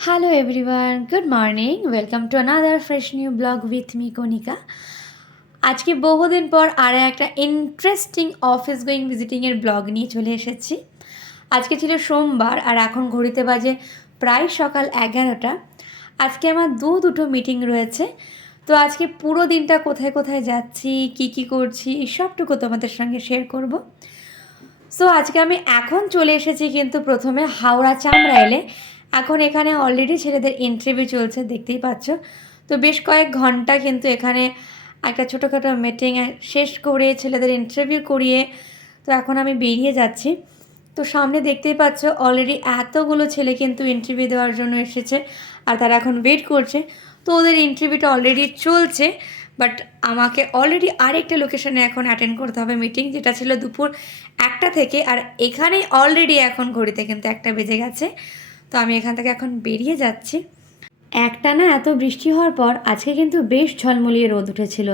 Hello everyone, good morning. Welcome to another fresh new blog with me Konika. আজকে বহুদিন পর আরও একটা ইন্টারেস্টিং অফিস গোয়িং ভিজিটিংয়ের ব্লগ নিয়ে চলে এসেছি। আজকে ছিল সোমবার আর এখন ঘড়িতে বাজে প্রায় সকাল 11টা। আজকে আমার দুটো মিটিং রয়েছে, তো আজকে পুরো দিনটা কোথায় কোথায় যাচ্ছি, কি করছি সবটুকু তোমাদের সঙ্গে শেয়ার করব। সো আজকে আমি এখন চলে এসেছি কিন্তু প্রথমে হাওড়া চামরাইলে। এখন এখানে অলরেডি ছেলেদের ইন্টারভিউ চলছে, দেখতেই পাচ্ছ। তো বেশ কয়েক ঘন্টা কিন্তু এখানে একটা ছোটোখাটো মিটিং শেষ করে ছেলেদের ইন্টারভিউ করিয়ে তো এখন আমি বেরিয়ে যাচ্ছি। তো সামনে দেখতেই পাচ্ছ অলরেডি এতগুলো ছেলে কিন্তু ইন্টারভিউ দেওয়ার জন্য এসেছে আর তারা এখন ওয়েট করছে। তো ওদের ইন্টারভিউটা অলরেডি চলছে, বাট আমাকে অলরেডি আরেকটা লোকেশনে এখন অ্যাটেন্ড করতে হবে মিটিং, যেটা ছিল দুপুর 1টা থেকে। আর এখানেই অলরেডি এখন ঘড়িতে কিন্তু 1টা বেজে গেছে। তো আমি এখান থেকে এখন বেরিয়ে যাচ্ছি। একটানা এত বৃষ্টি হওয়ার পর আজকে কিন্তু বেশ ঝলমলিয়ে রোদ উঠেছিল,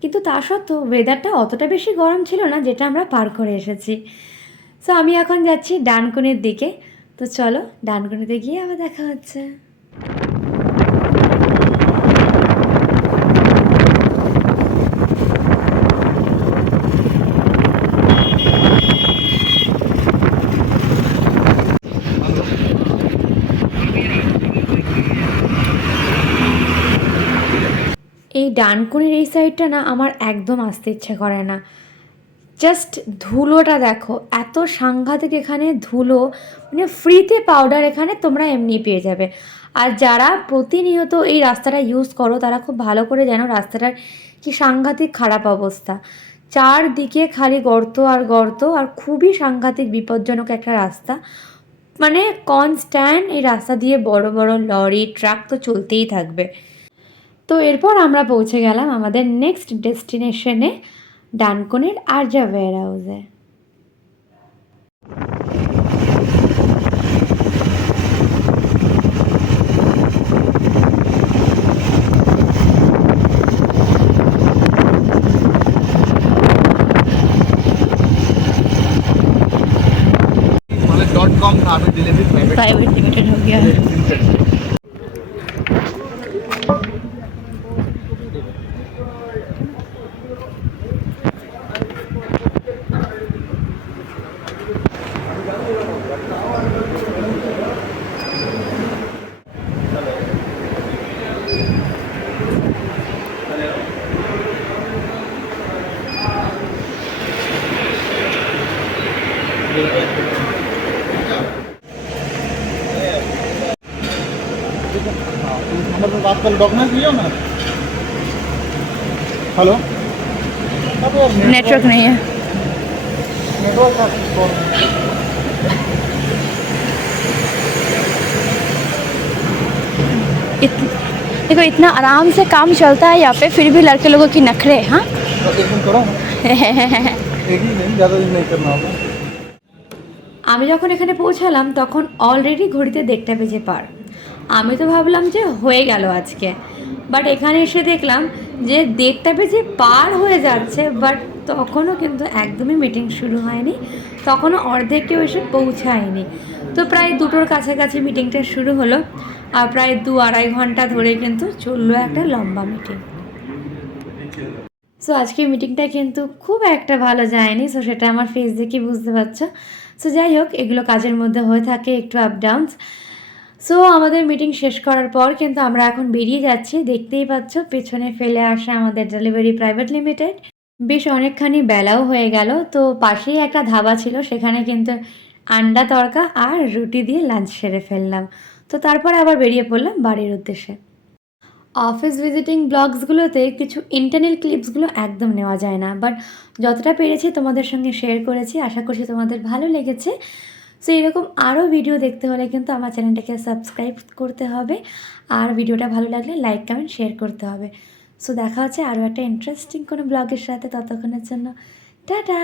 কিন্তু তা সত্ত্বেও ওয়েদারটা অতটা বেশি গরম ছিল না যেটা আমরা পার করে এসেছি। সো আমি এখন যাচ্ছি ডানকুনির দিকে। তো চলো ডানকুনিতে গিয়ে আবার দেখা হচ্ছে। এই ডানকুনির এই সাইডটা না আমার একদম আসতে ইচ্ছে করে না। জাস্ট ধুলোটা দেখো, এত সাংঘাতিক এখানে ধুলো, মানে ফ্রিতে পাউডার এখানে তোমরা এমনি পেয়ে যাবে। আর যারা প্রতিনিয়ত এই রাস্তাটা ইউজ করো তারা খুব ভালো করে জানো রাস্তাটার কি সাংঘাতিক খারাপ অবস্থা। চারদিকে খালি গর্ত আর গর্ত, আর খুবই সাংঘাতিক বিপজ্জনক একটা রাস্তা। মানে কনস্ট্যান্ট এই রাস্তা দিয়ে বড় বড় লরি ট্রাক তো চলতেই থাকবে। তো এরপর আমরা পৌঁছে গেলাম আমাদের নেক্সট ডেস্টিনেশনে, ডানকুনির আরজা ওয়্যার হাউসে। .com था, अभी डिलीवरी प्राइवेट लिमिटेड हो गया है। नंबर पे बात कर, डॉक्यूमेंट लियो ना। हेलो, नेटवर्क नहीं है। नेटवर्क का देखो इतना आराम से काम चलता है यहाँ पे, फिर भी लड़के लोगों की नखरे। हाँ एक दिन करो ना, एक ही दिन, ज़्यादा दिन नहीं करना होगा। আমি যখন এখানে পৌঁছালাম তখন অলরেডি ঘড়িতে 1:30 বেজে পার। আমি তো ভাবলাম যে হয়ে গেল আজকে, বাট এখানে এসে দেখলাম যে 1:30 বেজে পার হয়ে যাচ্ছে, বাট তখনও কিন্তু একদমই মিটিং শুরু হয়নি, তখনও অর্ধেকেও এসে পৌঁছায়নি। তো প্রায় 2টোর কাছাকাছি মিটিংটা শুরু হলো, আর প্রায় 2-2.5 ঘন্টা ধরে কিন্তু চললো একটা লম্বা মিটিং। সো আজকে মিটিংটা কিন্তু খুব একটা ভালো যায়নি, সো সেটা আমার ফেস দেখে বুঝতে পারছো। সো যাই হোক, এগুলো কাজের মধ্যে হয়ে থাকে, একটু আপ ডাউনস। সো আমাদের মিটিং শেষ করার পর কিন্তু আমরা এখন বেরিয়ে যাচ্ছি। দেখতেই পাচ্ছ পেছনে ফেলে আসে আমাদের ডেলিভারি প্রাইভেট লিমিটেড। বেশ অনেকখানি বেলাও হয়ে গেল, তো পাশেই একটা ধাবা ছিল, সেখানে কিন্তু আন্ডা তড়কা আর রুটি দিয়ে লাঞ্চ সেরে ফেললাম। তো তারপরে আবার বেরিয়ে পড়লাম বাড়ির উদ্দেশ্যে। অফিস ভিজিটিং ব্লগসগুলোতে কিছু ইন্টারনাল ক্লিপসগুলো একদম নেওয়া যায় না, বাট যতটা পেরেছি তোমাদের সঙ্গে শেয়ার করেছি। আশা করছি তোমাদের ভালো লেগেছে। সো এরকম আরও ভিডিও দেখতে হলে কিন্তু আমার চ্যানেলটাকে সাবস্ক্রাইব করতে হবে, আর ভিডিওটা ভালো লাগলে লাইক কমেন্ট শেয়ার করতে হবে। সো দেখা হচ্ছে আরও একটা ইন্টারেস্টিং কোনো ব্লগের সাথে, ততক্ষণের জন্য টাটা।